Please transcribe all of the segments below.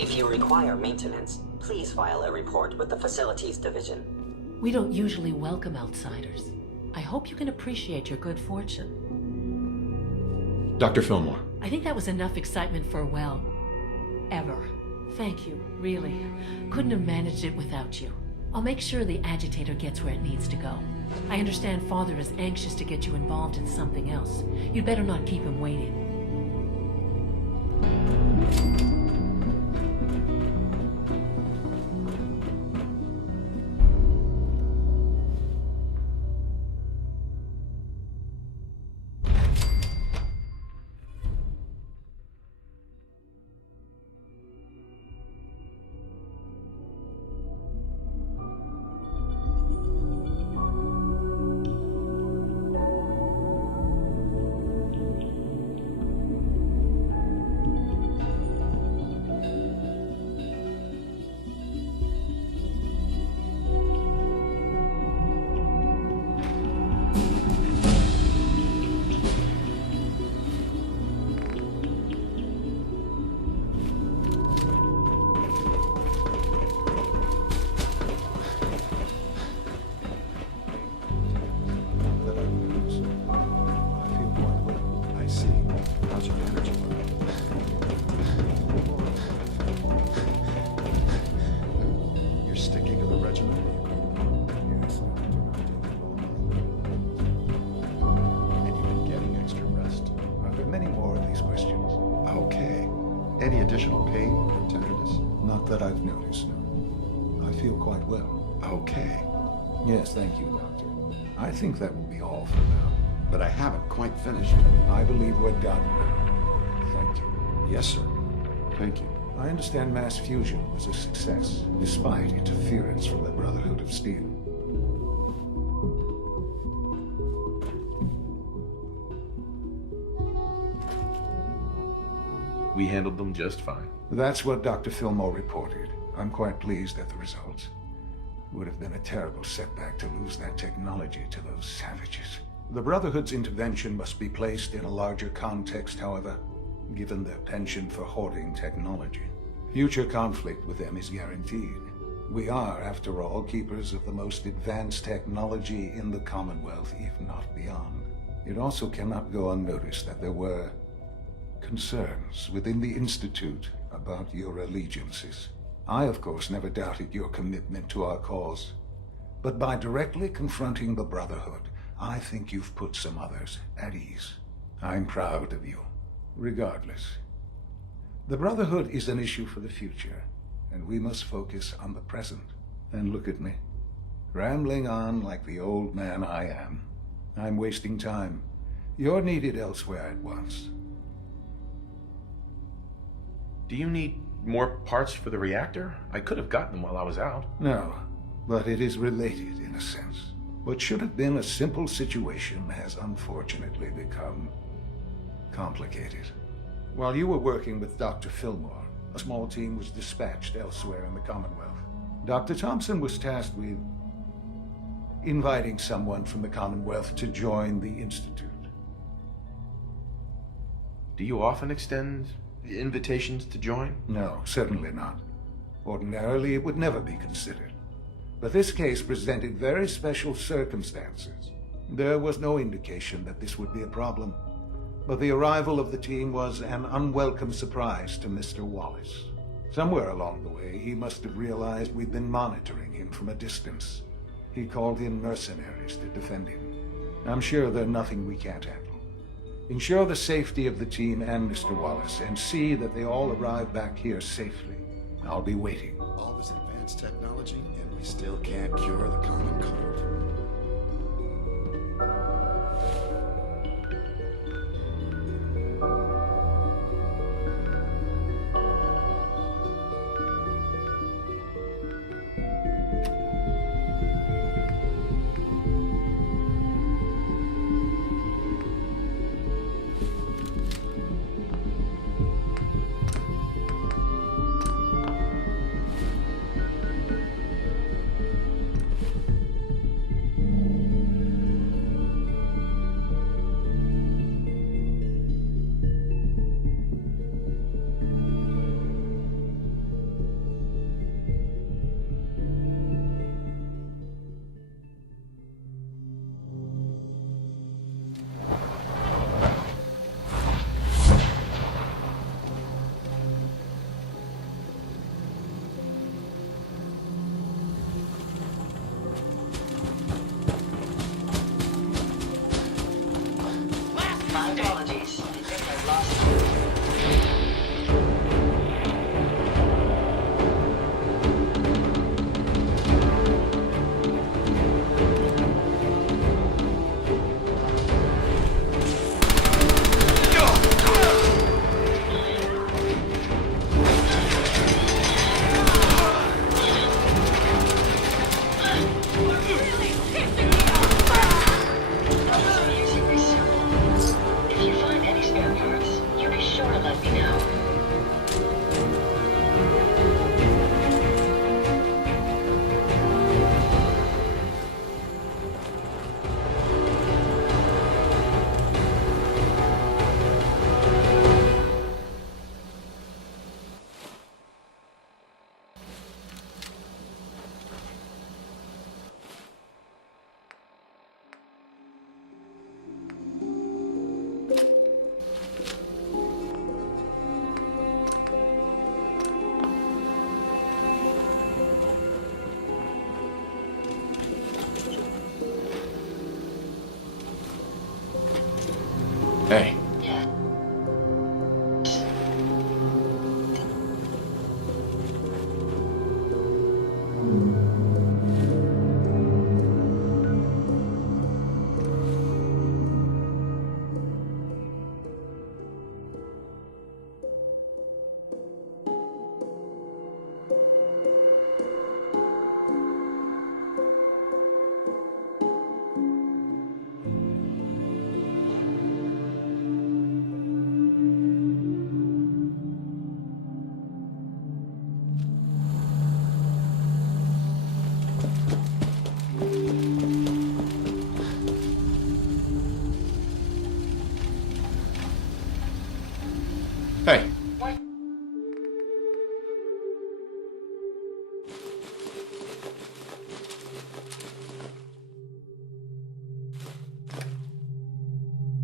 If you require maintenance, please file a report with the Facilities Division. We don't usually welcome outsiders. I hope you can appreciate your good fortune. Dr. Fillmore. I think that was enough excitement for, well, ever. Thank you, really. Couldn't have managed it without you. I'll make sure the agitator gets where it needs to go. I understand Father is anxious to get you involved in something else. You'd better not keep him waiting. Any additional pain or tenderness? Not that I've noticed, no. I feel quite well. Okay. Yes, thank you, Doctor. I think that will be all for now. But I haven't quite finished. I believe we're done now. Thank you. Yes, sir. Thank you. I understand mass fusion was a success, despite interference from the Brotherhood of Steel. We handled them just fine. That's what Dr. Fillmore reported. I'm quite pleased at the results. Would have been a terrible setback to lose that technology to those savages. The Brotherhood's intervention must be placed in a larger context, however, given their penchant for hoarding technology. Future conflict with them is guaranteed. We are, after all, keepers of the most advanced technology in the Commonwealth, if not beyond. It also cannot go unnoticed that there were concerns within the Institute about your allegiances. I, of course, never doubted your commitment to our cause. But by directly confronting the Brotherhood, I think you've put some others at ease. I'm proud of you, regardless. The Brotherhood is an issue for the future, and we must focus on the present. And look at me, rambling on like the old man I am. I'm wasting time. You're needed elsewhere at once. Do you need more parts for the reactor? I could have gotten them while I was out. No, but it is related in a sense. What should have been a simple situation has unfortunately become complicated. While you were working with Dr. Fillmore, a small team was dispatched elsewhere in the Commonwealth. Dr. Thompson was tasked with inviting someone from the Commonwealth to join the Institute. Do you often extend invitations to join? No, certainly not. Ordinarily, it would never be considered. But this case presented very special circumstances. There was no indication that this would be a problem. But the arrival of the team was an unwelcome surprise to Mr. Wallace. Somewhere along the way, he must have realized we'd been monitoring him from a distance. He called in mercenaries to defend him. I'm sure they're nothing we can't handle. Ensure the safety of the team and Mr. Wallace, and see that they all arrive back here safely. I'll be waiting. All this advanced technology, and we still can't cure the common cold. let me know. Hey, Yeah. hey. What?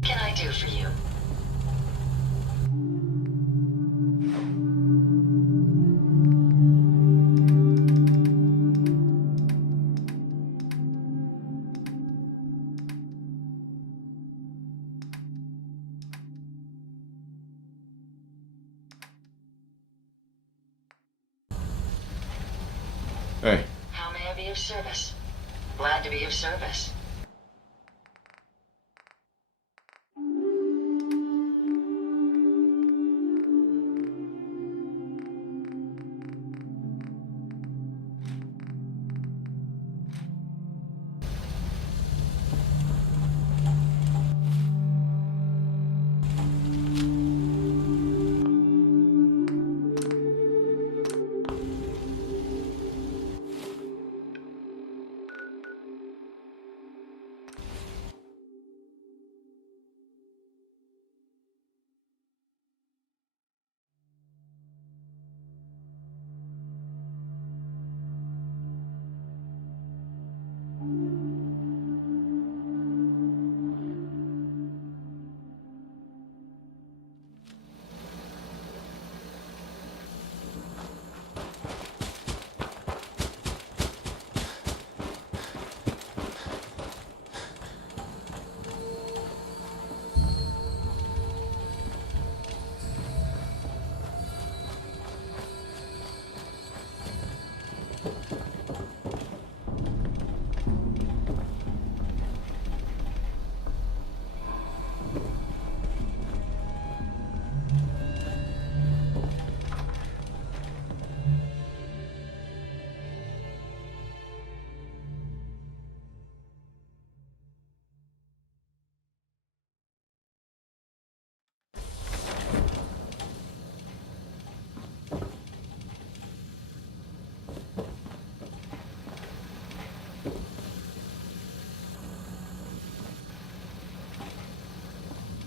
Can I do for you? Hey. How may I be of service? Glad to be of service.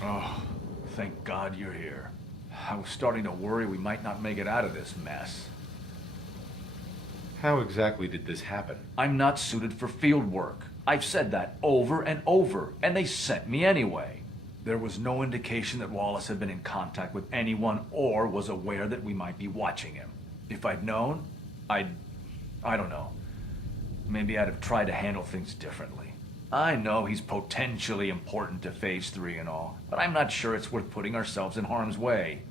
Oh, thank God you're here. I was starting to worry we might not make it out of this mess. How exactly did this happen? I'm not suited for field work. I've said that over and over, and they sent me anyway. There was no indication that Wallace had been in contact with anyone or was aware that we might be watching him. If I'd known, I don't know. Maybe I'd have tried to handle things differently. I know he's potentially important to Phase 3 and all, but I'm not sure it's worth putting ourselves in harm's way.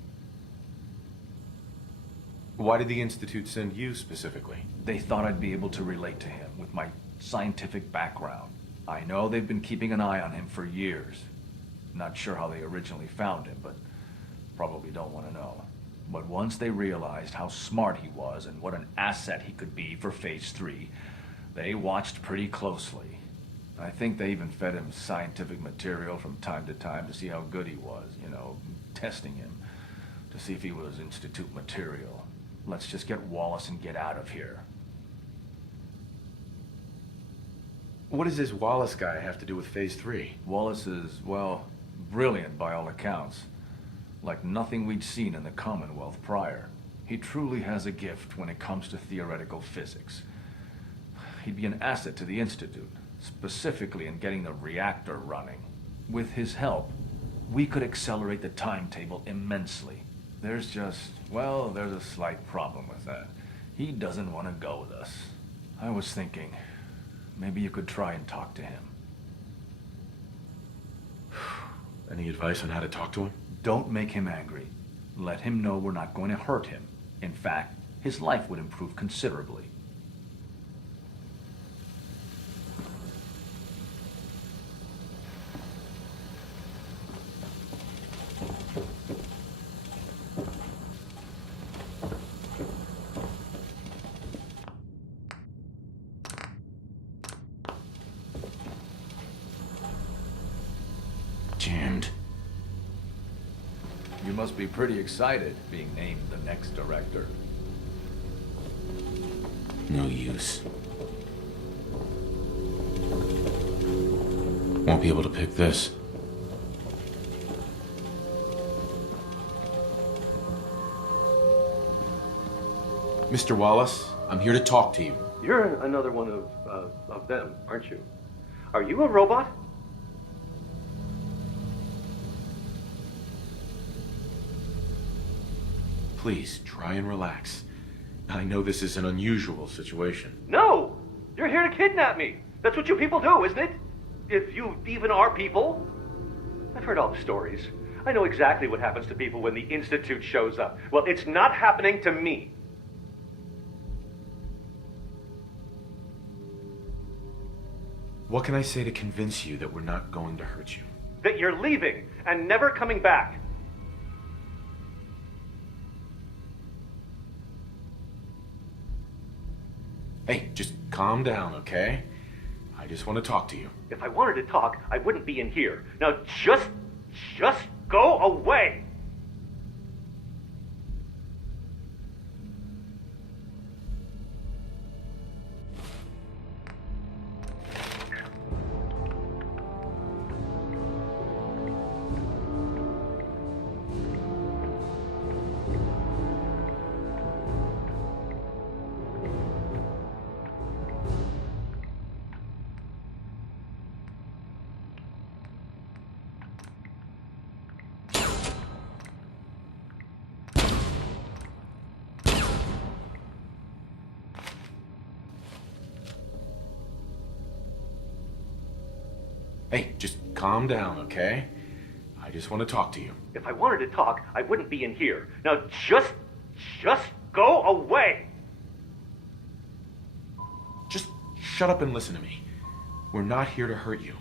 Why did the Institute send you specifically? They thought I'd be able to relate to him with my scientific background. I know they've been keeping an eye on him for years. Not sure how they originally found him, but probably don't want to know. But once they realized how smart he was and what an asset he could be for Phase 3, they watched pretty closely. I think they even fed him scientific material from time to time to see how good he was, you know, testing him. to see if he was Institute material. Let's just get Wallace and get out of here. What does this Wallace guy have to do with Phase 3? Wallace is, well, brilliant by all accounts. Like nothing we'd seen in the Commonwealth prior. He truly has a gift when it comes to theoretical physics. He'd be an asset to the Institute, specifically in getting the reactor running. With his help, we could accelerate the timetable immensely. There's a slight problem with that. He doesn't want to go with us. I was thinking, maybe you could try and talk to him. Any advice on how to talk to him? Don't make him angry. Let him know we're not going to hurt him. In fact, his life would improve considerably. Jammed. You must be pretty excited being named the next director. No use. Won't be able to pick this. Mr. Wallace, I'm here to talk to you. You're another one of them, aren't you? Are you a robot? Please, try and relax. I know this is an unusual situation. No! You're here to kidnap me. That's what you people do, isn't it? If you even are people. I've heard all the stories. I know exactly what happens to people when the Institute shows up. Well, it's not happening to me. What can I say to convince you that we're not going to hurt you? That you're leaving and never coming back. Hey, just calm down, okay? I just want to talk to you. If I wanted to talk, I wouldn't be in here. Now just go away! Hey, just calm down, okay? I just want to talk to you. If I wanted to talk, I wouldn't be in here. Now just go away! Just shut up and listen to me. We're not here to hurt you.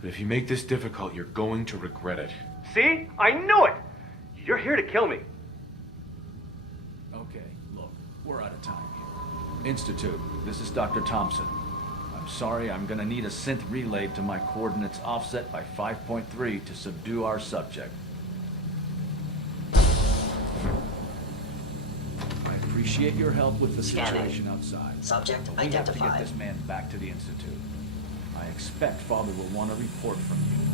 But if you make this difficult, you're going to regret it. See? I knew it! You're here to kill me. Okay, look, we're out of time here. Institute, this is Dr. Thompson. I'm sorry, I'm gonna need a synth relayed to my coordinates offset by 5.3 to subdue our subject. I appreciate your help with the situation outside. Subject We have to get identified. this man back to the Institute. I expect Father will want a report from you.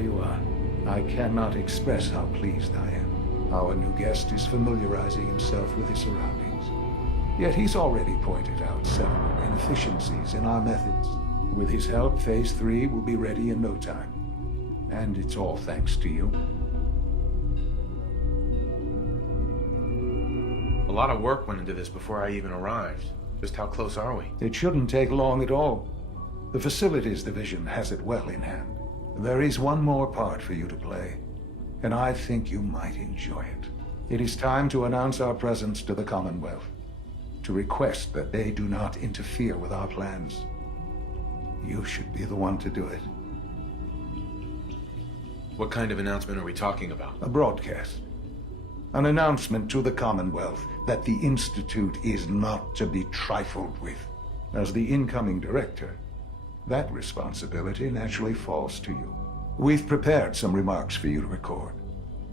There you are. I cannot express how pleased I am. Our new guest is familiarizing himself with his surroundings. Yet he's already pointed out several inefficiencies in our methods. With his help, Phase 3 will be ready in no time. And it's all thanks to you. A lot of work went into this before I even arrived. Just how close are we? It shouldn't take long at all. The Facilities Division has it well in hand. There is one more part for you to play, and I think you might enjoy it. It is time to announce our presence to the Commonwealth, to request that they do not interfere with our plans. You should be the one to do it. What kind of announcement are we talking about? A broadcast. An announcement to the Commonwealth that the Institute is not to be trifled with. As the incoming director, that responsibility naturally falls to you. We've prepared some remarks for you to record.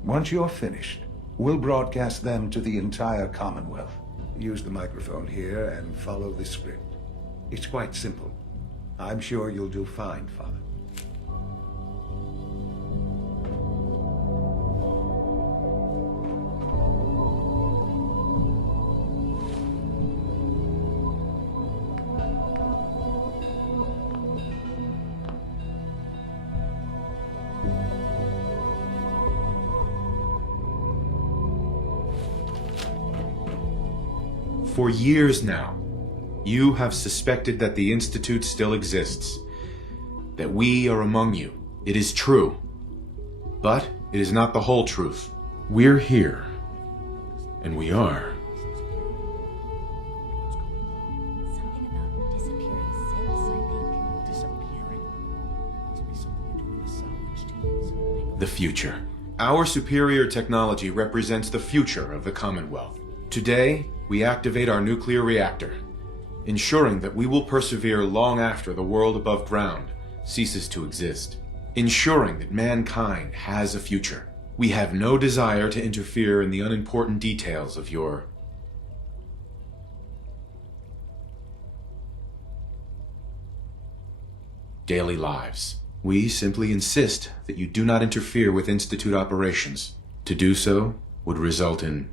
Once you're finished, we'll broadcast them to the entire Commonwealth. Use the microphone here and follow the script. It's quite simple. I'm sure you'll do fine, Father. For years now, you have suspected that the Institute still exists, that we are among you. It is true, but it is not the whole truth. We're here, and we are. Something about disappearing since, I think. Disappearing? Must be something to do with the salvage teams. The future. Our superior technology represents the future of the Commonwealth. Today, we activate our nuclear reactor, ensuring that we will persevere long after the world above ground ceases to exist, ensuring that mankind has a future. We have no desire to interfere in the unimportant details of your daily lives. We simply insist that you do not interfere with Institute operations. To do so would result in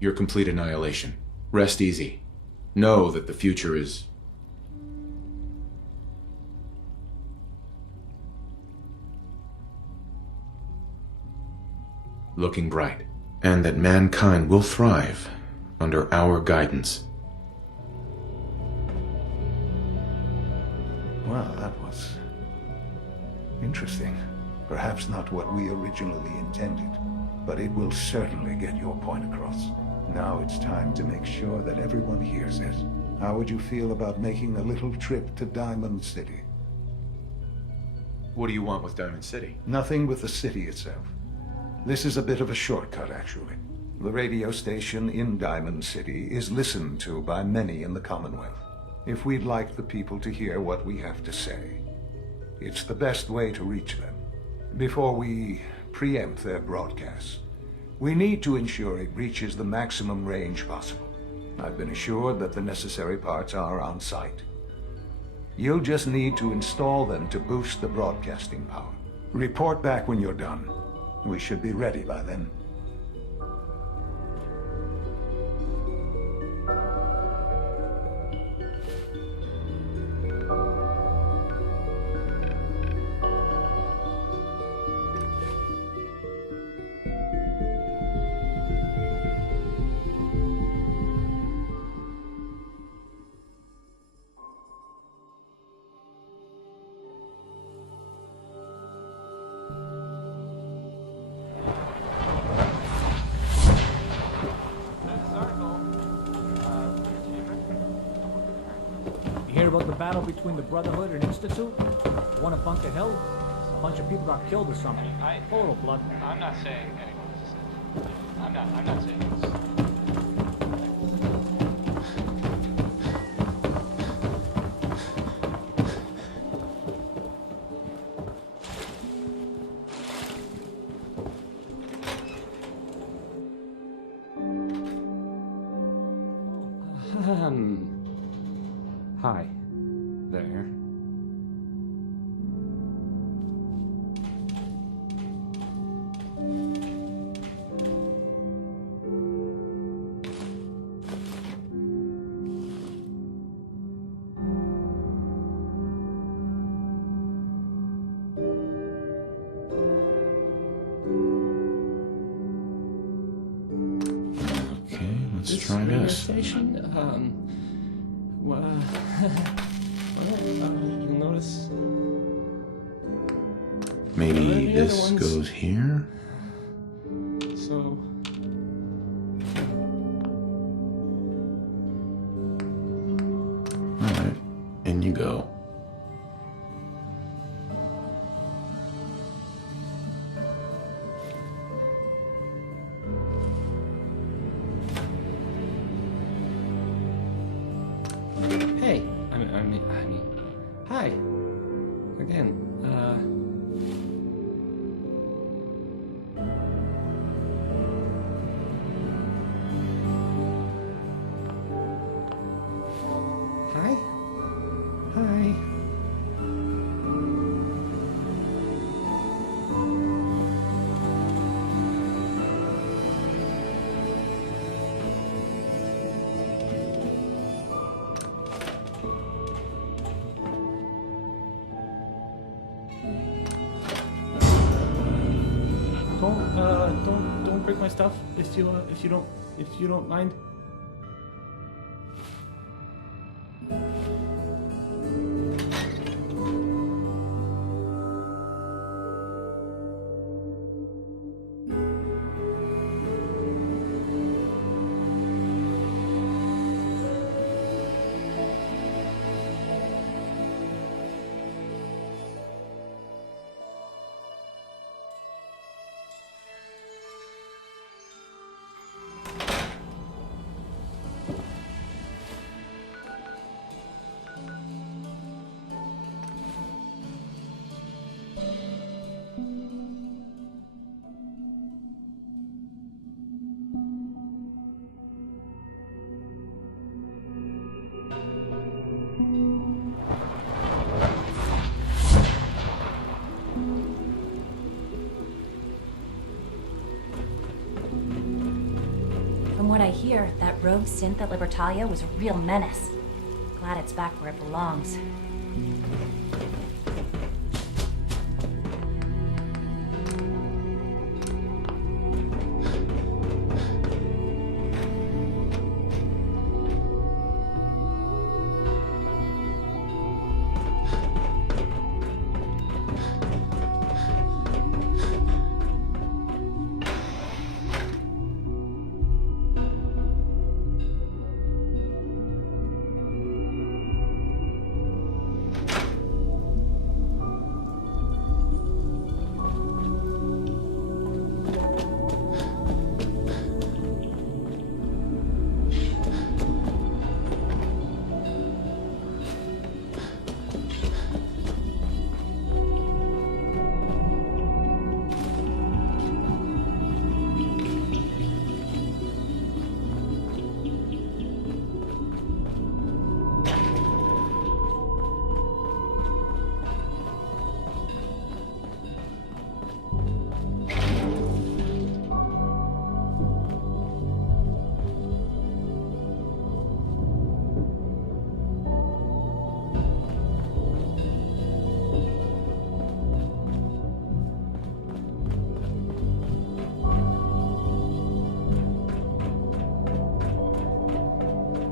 your complete annihilation. Rest easy. Know that the future is looking bright, and that mankind will thrive under our guidance. Well, that was interesting. Perhaps not what we originally intended, but it will certainly get your point across. Now it's time to make sure that everyone hears it. How would you feel about making a little trip to Diamond City? What do you want with Diamond City? Nothing with the city itself. This is a bit of a shortcut, actually. The radio station in Diamond City is listened to by many in the Commonwealth. If we'd like the people to hear what we have to say, it's the best way to reach them. Before we preempt their broadcast, we need to ensure it reaches the maximum range possible. I've been assured that the necessary parts are on site. You'll just need to install them to boost the broadcasting power. Report back when you're done. We should be ready by then. About the battle between the Brotherhood and Institute? The one at Bunker Hill? A bunch of people got killed or something. Total blood. I'm not saying anyone's. I'm not saying this. Let's try radio this. Station? Well, you'll notice. Maybe The other this ones- goes here? So. Alright, in you go. Hey, I mean, hi. Again, Hi. Hi. Don't break my stuff if you don't mind. From what I hear, that rogue synth at Libertalia was a real menace. Glad it's back where it belongs.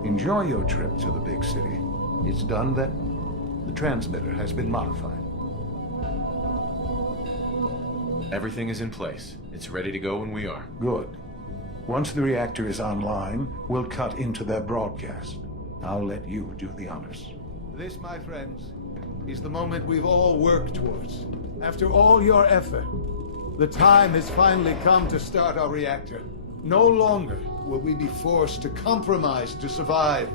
Enjoy your trip to the big city. It's done then? The transmitter has been modified. Everything is in place. It's ready to go when we are. Good. Once the reactor is online, we'll cut into their broadcast. I'll let you do the honors. This, my friends, is the moment we've all worked towards. After all your effort, the time has finally come to start our reactor. No longer will we be forced to compromise to survive.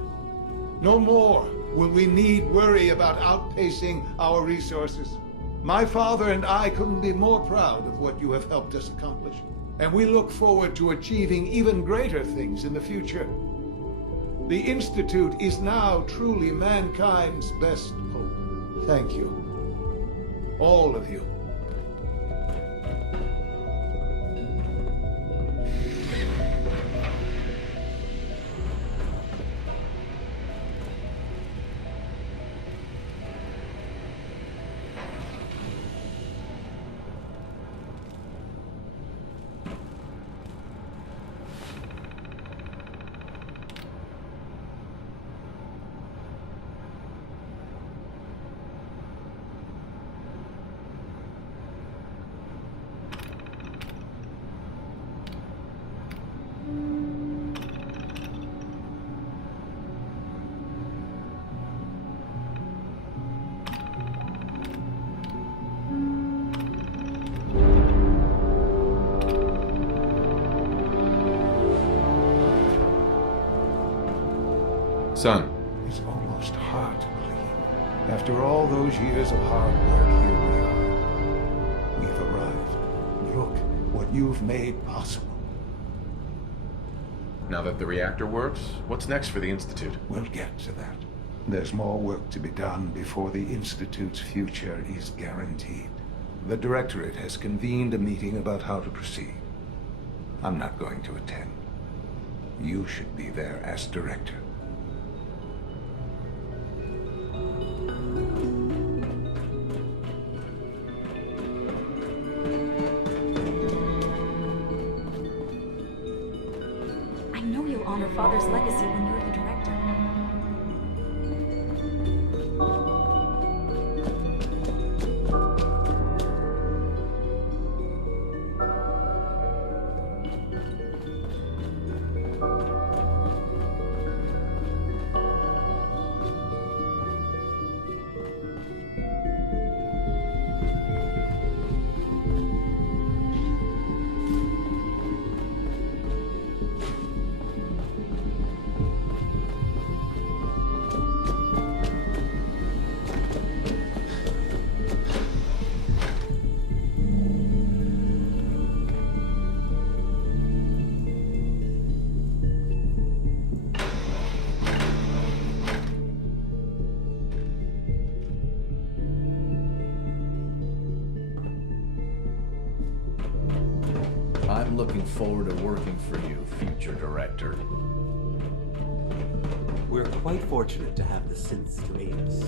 No more will we need worry about outpacing our resources. My father and I couldn't be more proud of what you have helped us accomplish. And we look forward to achieving even greater things in the future. The Institute is now truly mankind's best hope. Thank you. All of you. Son. It's almost hard to believe. After all those years of hard work, here we are. We've arrived. Look what you've made possible. Now that the reactor works, what's next for the Institute? We'll get to that. There's more work to be done before the Institute's future is guaranteed. The Directorate has convened a meeting about how to proceed. I'm not going to attend. You should be there as Director. I know you'll honor Father's legacy when you're the Director. I'm looking forward to working for you, future Director. We're quite fortunate to have the synths to aid us.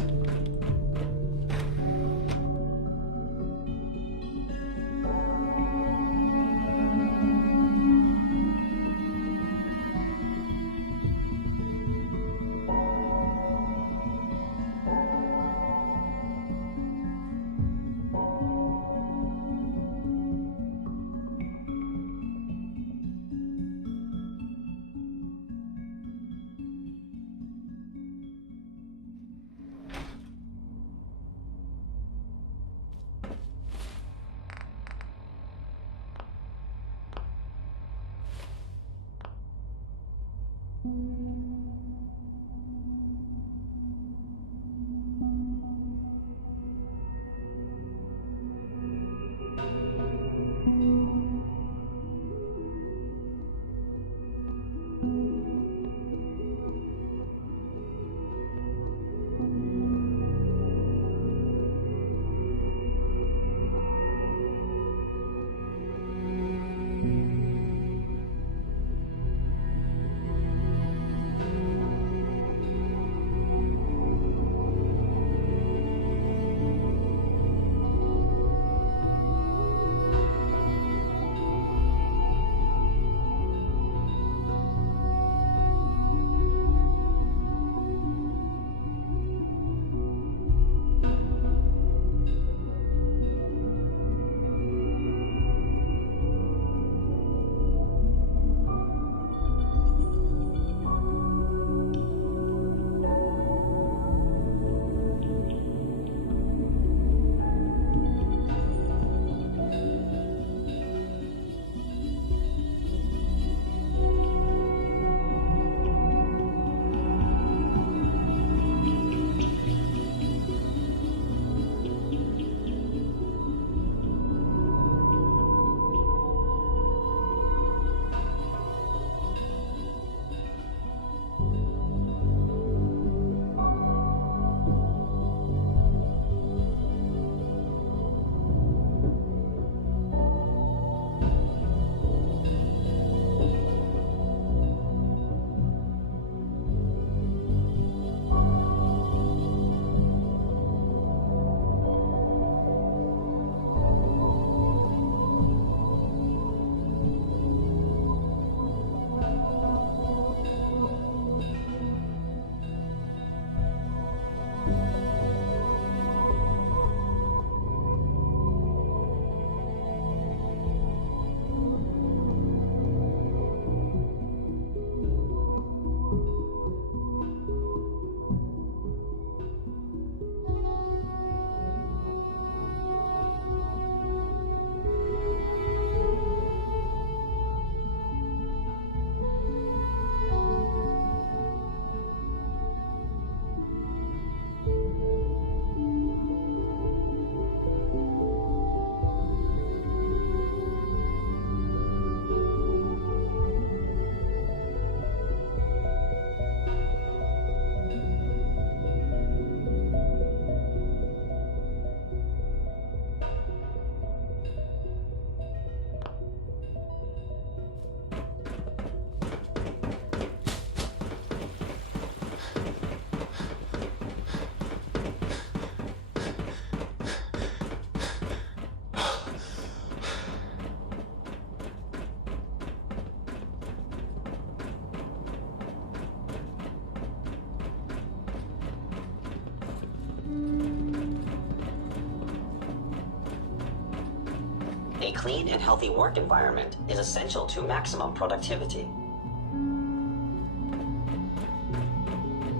A clean and healthy work environment is essential to maximum productivity.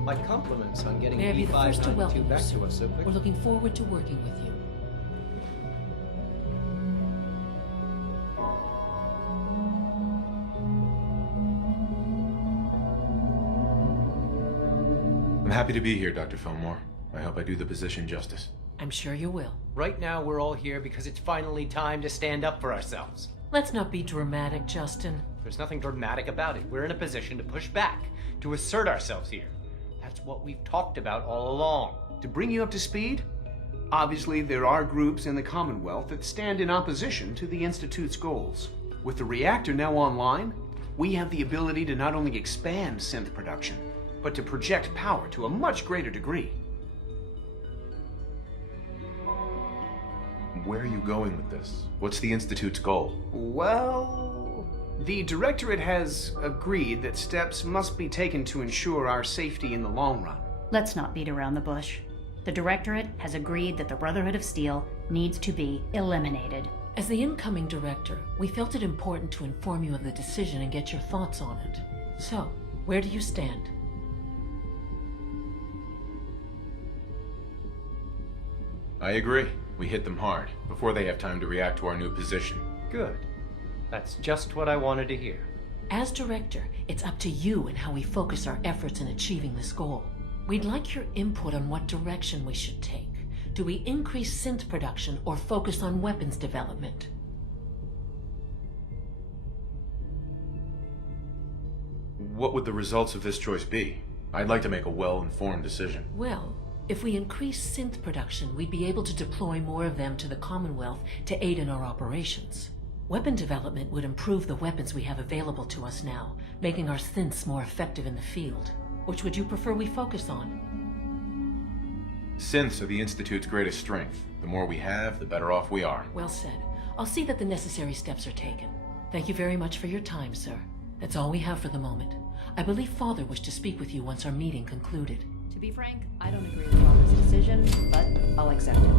My compliments on getting May I be the first to B592 welcome you, back sir. to us so We're quickly. looking forward to working with you. I'm happy to be here, Dr. Fillmore. I hope I do the position justice. I'm sure you will. Right now, we're all here because it's finally time to stand up for ourselves. Let's not be dramatic, Justin. There's nothing dramatic about it. We're in a position to push back, to assert ourselves here. That's what we've talked about all along. To bring you up to speed, obviously there are groups in the Commonwealth that stand in opposition to the Institute's goals. With the reactor now online, we have the ability to not only expand synth production, but to project power to a much greater degree. Where are you going with this? What's the Institute's goal? Well, the Directorate has agreed that steps must be taken to ensure our safety in the long run. Let's not beat around the bush. The Directorate has agreed that the Brotherhood of Steel needs to be eliminated. As the incoming director, we felt it important to inform you of the decision and get your thoughts on it. So, where do you stand? I agree. We hit them hard, before they have time to react to our new position. Good. That's just what I wanted to hear. As director, it's up to you and how we focus our efforts in achieving this goal. We'd like your input on what direction we should take. Do we increase synth production or focus on weapons development? What would the results of this choice be? I'd like to make a well-informed decision. Well, if we increase synth production, we'd be able to deploy more of them to the Commonwealth to aid in our operations. Weapon development would improve the weapons we have available to us now, making our synths more effective in the field. Which would you prefer we focus on? Synths are the Institute's greatest strength. The more we have, the better off we are. Well said. I'll see that the necessary steps are taken. Thank you very much for your time, sir. That's all we have for the moment. I believe Father wished to speak with you once our meeting concluded. To be frank, I don't agree with Father's decision, but I'll accept it.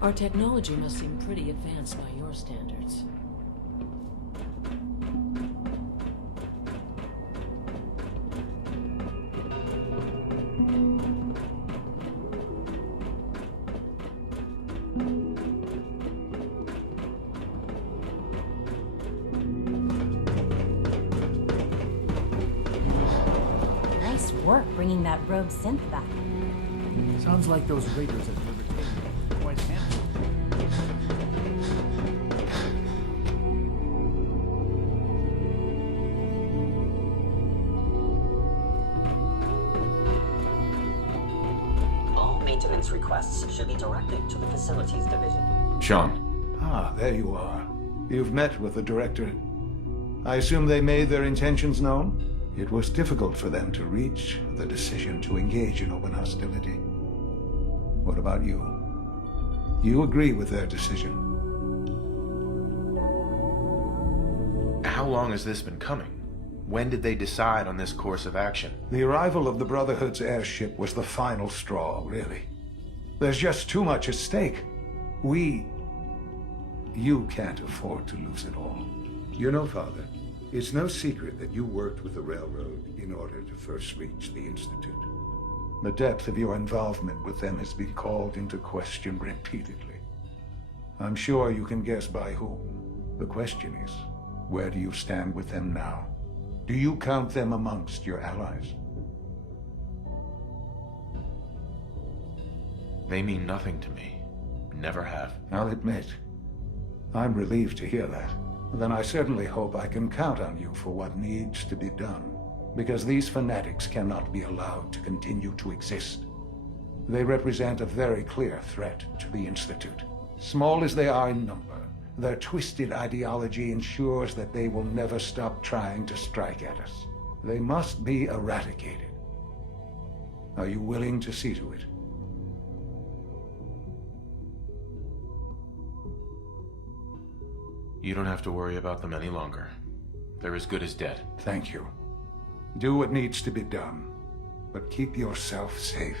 Our technology must seem pretty advanced by your standards. Nice work bringing that rogue synth back. Sounds like those raiders at Libertarian are quite handsome. All maintenance requests should be directed to the Facilities Division. Sean. Ah, there you are. You've met with the Directorate. I assume they made their intentions known? It was difficult for them to reach the decision to engage in open hostility. What about you? You agree with their decision? How long has this been coming? When did they decide on this course of action? The arrival of the Brotherhood's airship was the final straw, really. There's just too much at stake. You can't afford to lose it all. You know, Father, it's no secret that you worked with the Railroad in order to first reach the Institute. The depth of your involvement with them has been called into question repeatedly. I'm sure you can guess by whom. The question is, where do you stand with them now? Do you count them amongst your allies? They mean nothing to me. Never have. I'll admit, I'm relieved to hear that. Then I certainly hope I can count on you for what needs to be done. Because these fanatics cannot be allowed to continue to exist. They represent a very clear threat to the Institute. Small as they are in number, their twisted ideology ensures that they will never stop trying to strike at us. They must be eradicated. Are you willing to see to it? You don't have to worry about them any longer. They're as good as dead. Thank you. Do what needs to be done, but keep yourself safe.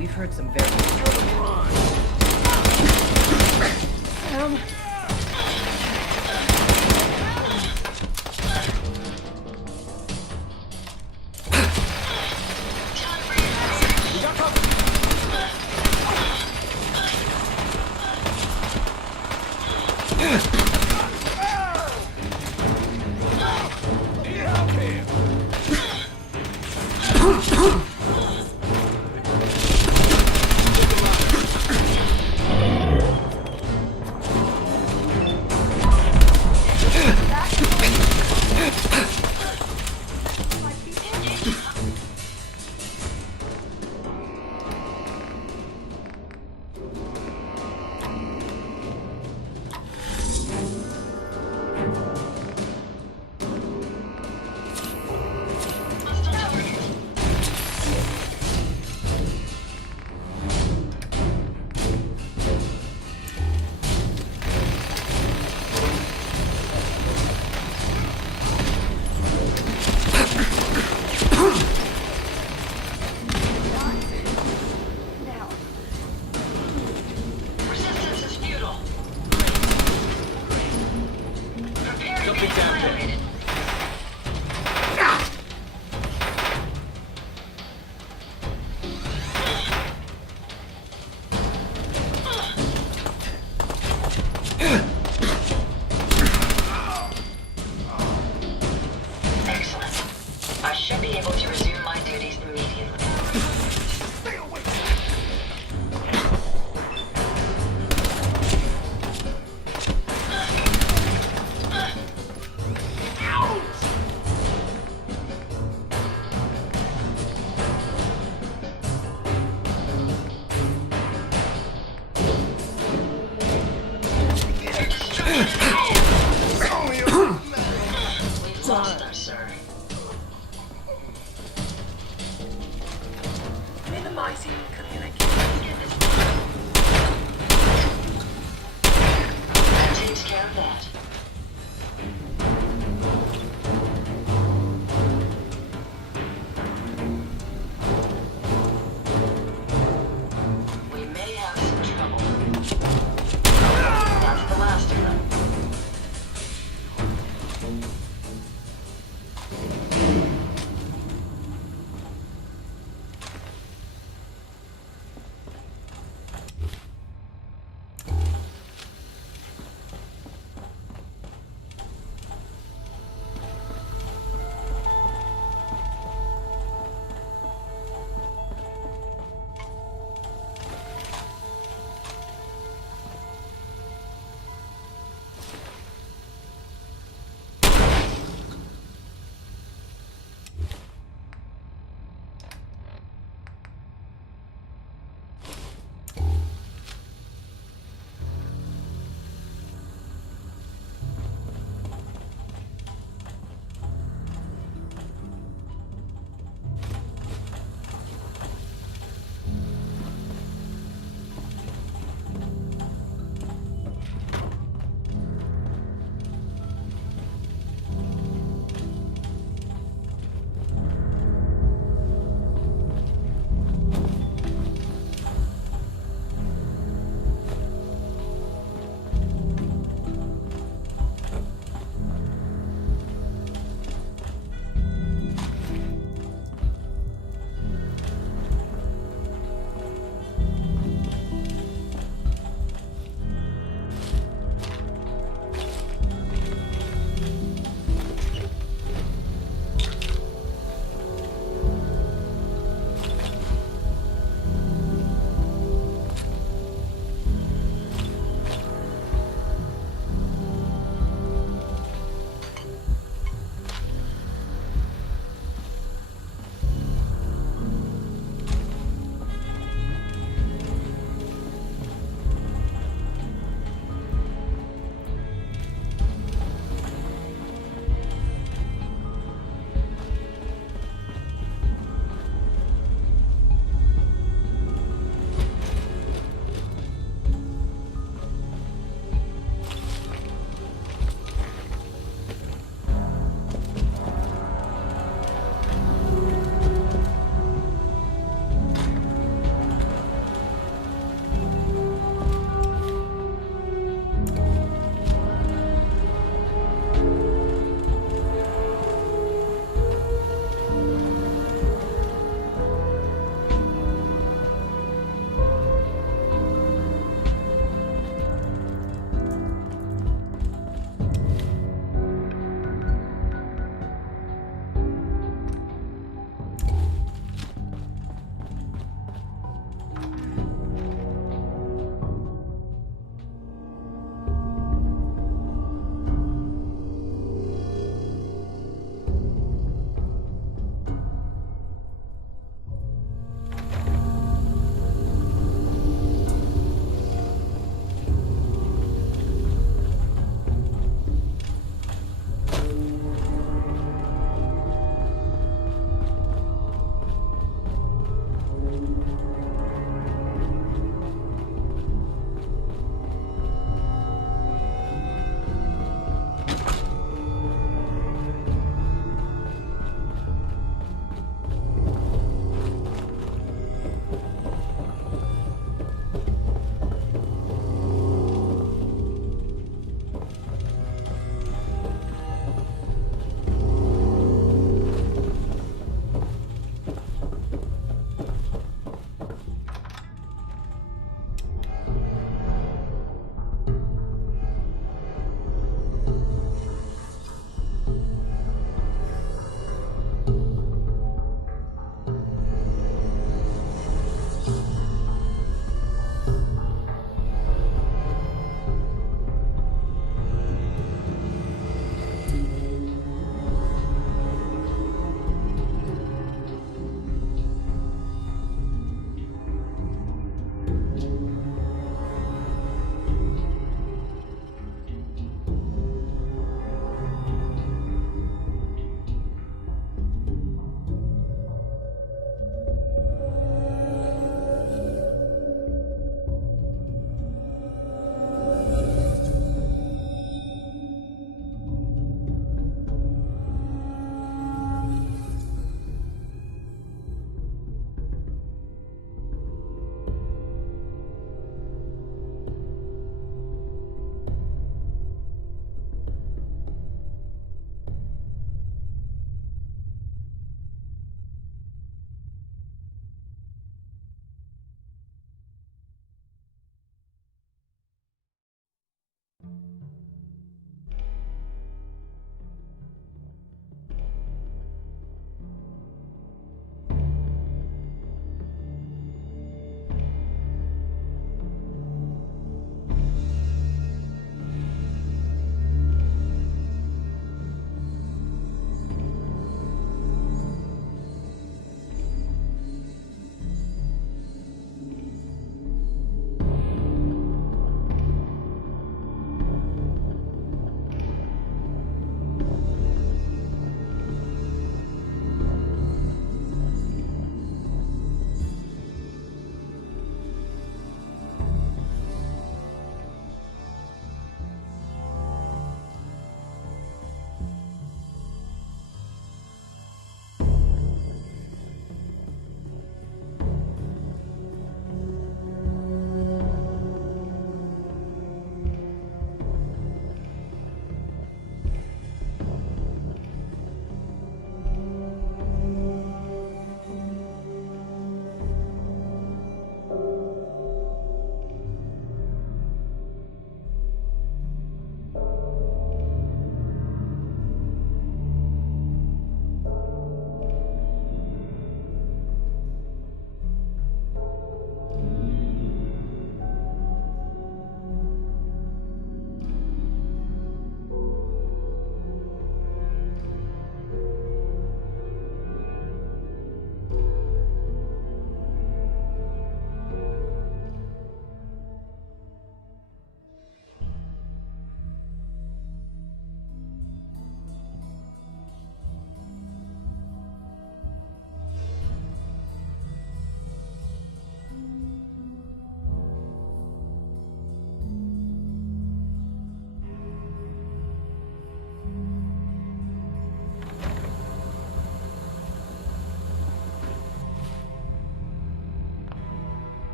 We've heard some very... Sam? lost them, sir. Minimizing communication. That takes care of that. We may have some trouble. That's the last of them.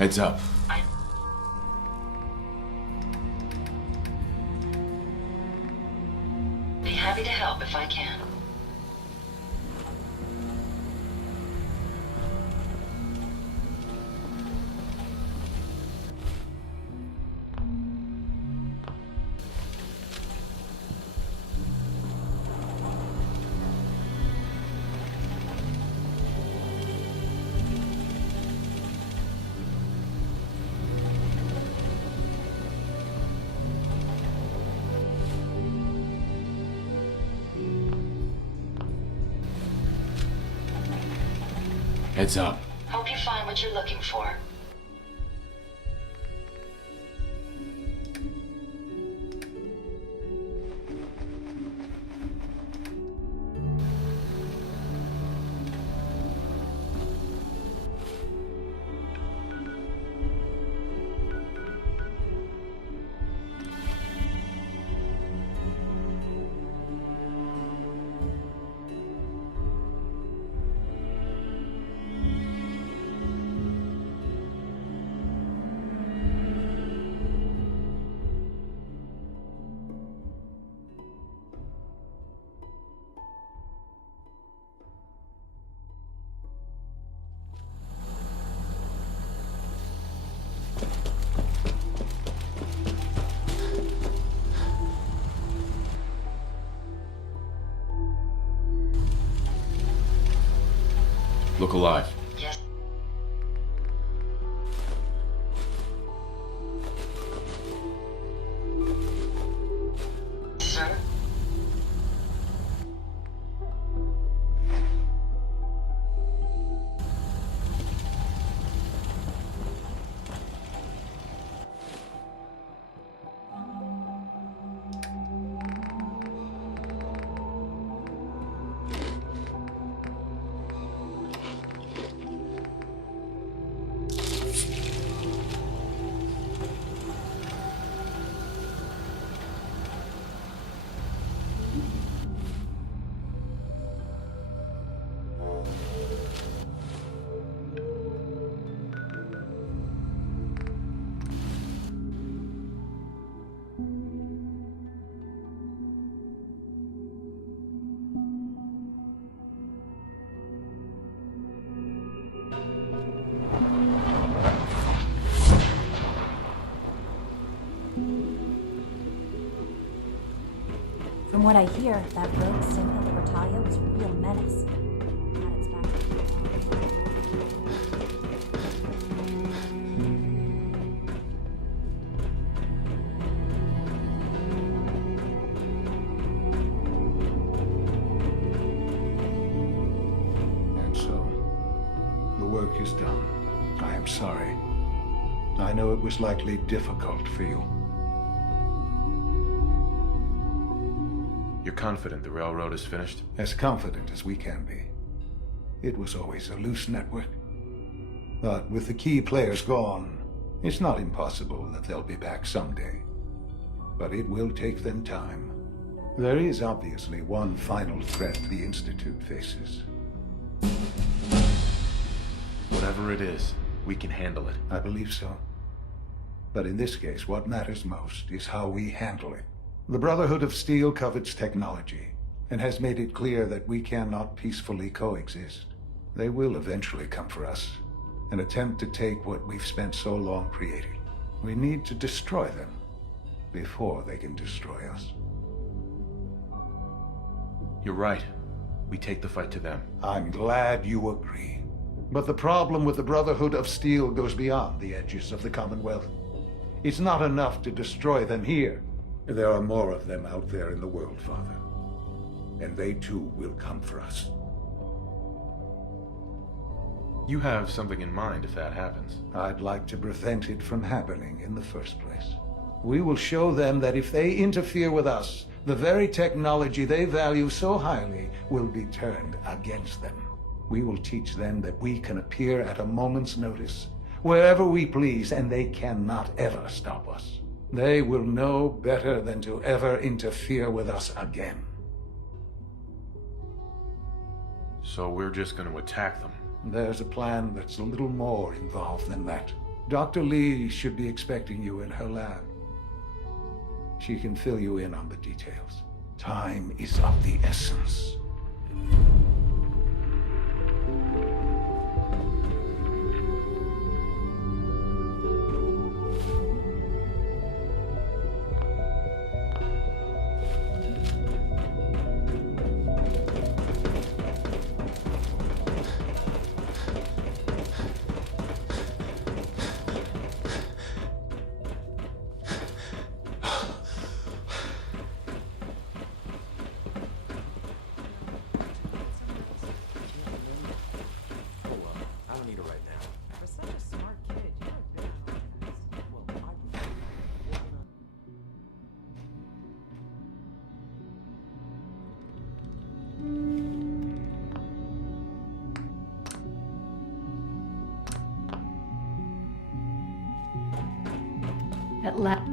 Heads up. Be happy to help if I can. Heads up. Hope you find what you're looking for. Look alive. Yes. Sir? From what I hear, that rogue synth at Libertalia was a real menace. Glad it's back. And so, the work is done. I am sorry. I know it was likely difficult for you. You're confident the railroad is finished? As confident as we can be. It was always a loose network. But with the key players gone, it's not impossible that they'll be back someday. But it will take them time. There is obviously one final threat the Institute faces. Whatever it is, we can handle it. I believe so. But in this case, what matters most is how we handle it. The Brotherhood of Steel covets technology, and has made it clear that we cannot peacefully coexist. They will eventually come for us, and attempt to take what we've spent so long creating. We need to destroy them before they can destroy us. You're right. We take the fight to them. I'm glad you agree. But the problem with the Brotherhood of Steel goes beyond the edges of the Commonwealth. It's not enough to destroy them here. There are more of them out there in the world, Father. And they too will come for us. You have something in mind if that happens. I'd like to prevent it from happening in the first place. We will show them that if they interfere with us, the very technology they value so highly will be turned against them. We will teach them that we can appear at a moment's notice, wherever we please, and they cannot ever stop us. They will know better than to ever interfere with us again. So we're just going to attack them? There's a plan that's a little more involved than that. Dr. Lee should be expecting you in her lab. She can fill you in on the details. Time is of the essence. I don't need it right now. For such a smart kid, you're very organized. Well, I At last.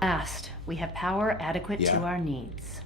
Last, we have power adequate to Yeah. our needs.